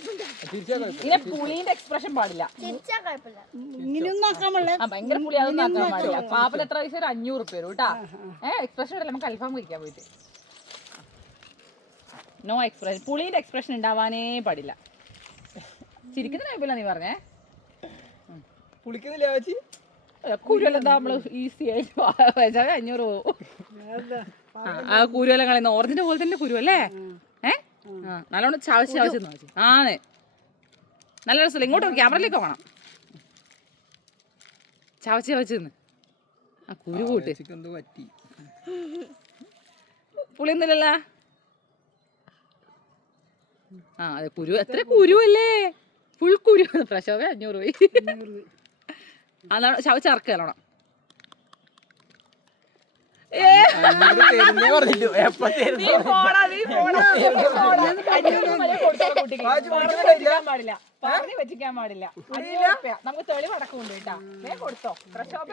ഇങ്ങനെ പുളീന്റെ എക്സ്പ്രഷൻ പാടില്ല. ഭയങ്കര പുളി അതൊന്നും ആക്കാൻ പാടില്ല. പാപ്പന് എത്ര പൈസ? 500 റുപ്യ വരും കേട്ടാ. എക്സ്പ്രഷൻ ഇടല്ല, നമുക്ക് അൽഫാം കഴിക്കാൻ പോയിട്ട്. നോ എക്സ്പ്രഷൻ, പുളീന്റെ എക്സ്പ്രഷൻ ഉണ്ടാവാനേ പാടില്ല. ചിരിക്കുന്ന ടൈപ്പില്ല നീ പറഞ്ഞേ. കുരുവെല്ലാം നമ്മള് ഈസി ആയിട്ട് 500 പോവും. ആ കുരുവെല്ലാം കളയുന്ന ഓറഞ്ചിന്റെ പോലെ തന്നെ കുരുവല്ലേ? നല്ലോണം ചവച്ച് ആണ്. നല്ല രസമല്ല. ഇങ്ങോട്ട് ക്യാമറയിലേക്ക് പോകണം. ചവച്ച് നിന്ന് ആ കുരു കൂട്ട്. പുളിയൊന്നുമില്ലല്ലോ. അതെ കുരു. എത്ര കുരുവല്ലേ? ഫുൾ കുരു. പ്രശോഭ 500 പോയി. അതാണ് ചവച്ചറക്കുക നല്ലോണം. പറ്റിക്കാൻ പാടില്ല. നമുക്ക് തെളിവടക്കമുണ്ട് കേട്ടാ. കൊടുത്തോ പ്രശോഭ.